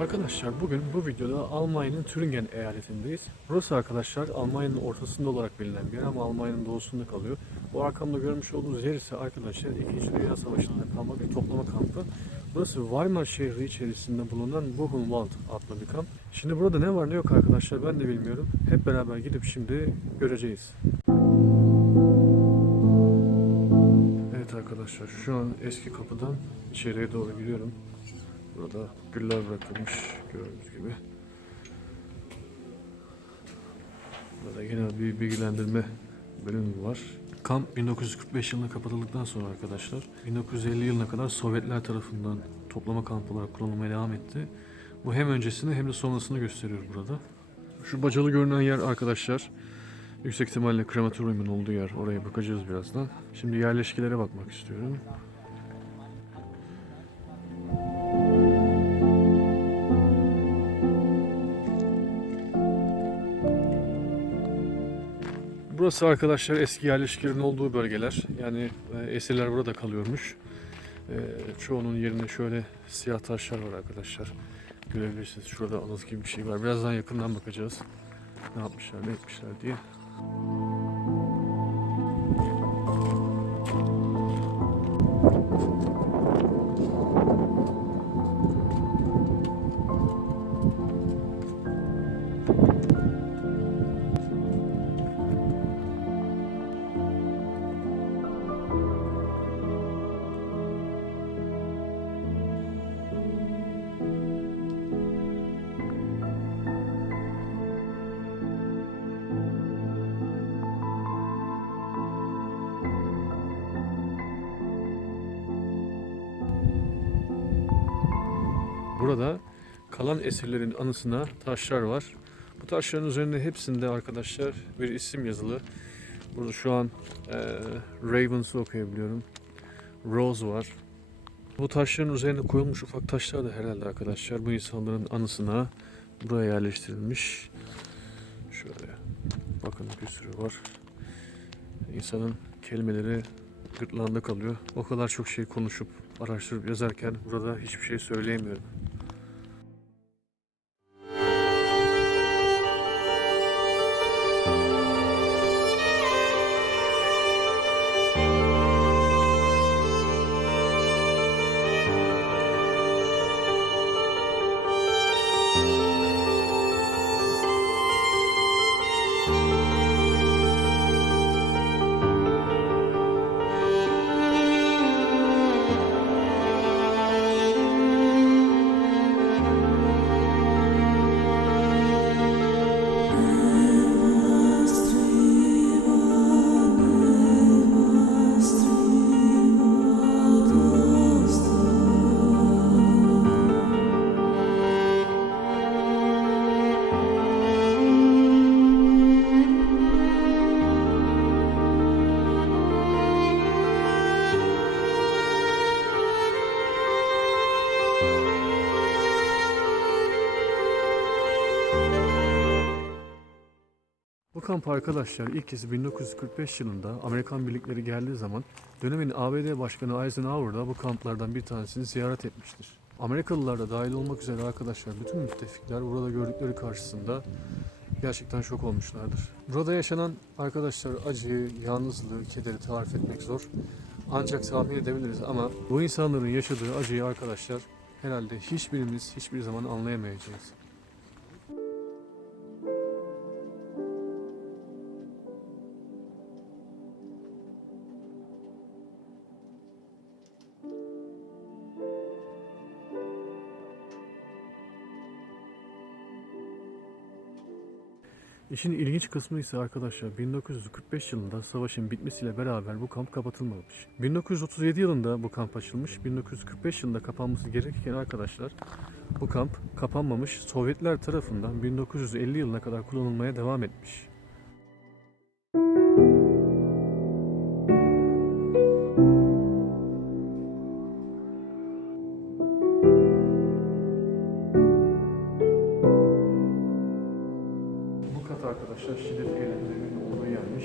Arkadaşlar bugün bu videoda Almanya'nın Thüringen eyaletindeyiz. Burası arkadaşlar Almanya'nın ortasında olarak bilinen bir yer ama Almanya'nın doğusunda kalıyor. Bu arkamda görmüş olduğunuz yer ise arkadaşlar 2. Dünya Savaşı'nda kalma bir toplama kampı. Burası Weimar şehri içerisinde bulunan Buchenwald adlı bir kamp. Şimdi burada ne var ne yok arkadaşlar ben de bilmiyorum. Hep beraber gidip şimdi göreceğiz. Evet arkadaşlar şu an eski kapıdan içeriye doğru giriyorum. Burada güller bırakılmış gördüğünüz gibi. Burada yine bir bilgilendirme bölümü var. Kamp 1945 yılında kapatıldıktan sonra arkadaşlar 1950 yılına kadar Sovyetler tarafından toplama kampı olarak kullanılmaya devam etti. Bu hem öncesini hem de sonrasını gösteriyor burada. Şu bacalı görünen yer arkadaşlar yüksek ihtimalle krematoryumun olduğu yer. Oraya bakacağız birazdan. Şimdi yerleşkelere bakmak istiyorum. Burası arkadaşlar eski yerleşkelerin olduğu bölgeler. Yani e, esirler burada kalıyormuş. E, çoğunun yerine şöyle siyah taşlar var arkadaşlar. Görebilirsiniz. Şurada anıt gibi bir şey var. Birazdan yakından bakacağız. Ne yapmışlar, ne etmişler diye. Burada kalan esirlerin anısına taşlar var. Bu taşların üzerinde hepsinde arkadaşlar bir isim yazılı. Burada şu an e, Ravens'ı okuyabiliyorum. Rose var. Bu taşların üzerine koyulmuş ufak taşlar da herhalde arkadaşlar bu insanların anısına buraya yerleştirilmiş. Şöyle bakın bir sürü var. İnsanın kelimeleri gırtlağında kalıyor. O kadar çok şey konuşup araştırıp yazarken burada hiçbir şey söyleyemiyorum. Bu kamp arkadaşlar ilk kez 1945 yılında Amerikan birlikleri geldiği zaman dönemin ABD Başkanı Eisenhower da bu kamplardan bir tanesini ziyaret etmiştir. Amerikalılar da dahil olmak üzere arkadaşlar bütün müttefikler burada gördükleri karşısında gerçekten şok olmuşlardır. Burada yaşanan arkadaşlar acıyı, yalnızlığı, kederi tarif etmek zor. Ancak tahmin edebiliriz ama bu insanların yaşadığı acıyı arkadaşlar herhalde hiçbirimiz hiçbir zaman anlayamayacağız. İşin ilginç kısmı ise arkadaşlar 1945 yılında savaşın bitmesiyle beraber bu kamp kapatılmamış. 1937 yılında bu kamp açılmış. 1945 yılında kapanması gerekirken arkadaşlar bu kamp kapanmamış. Sovyetler tarafından 1950 yılına kadar kullanılmaya devam etmiş. Arkadaşlar şiddet eylemlerinin olduğu yermiş.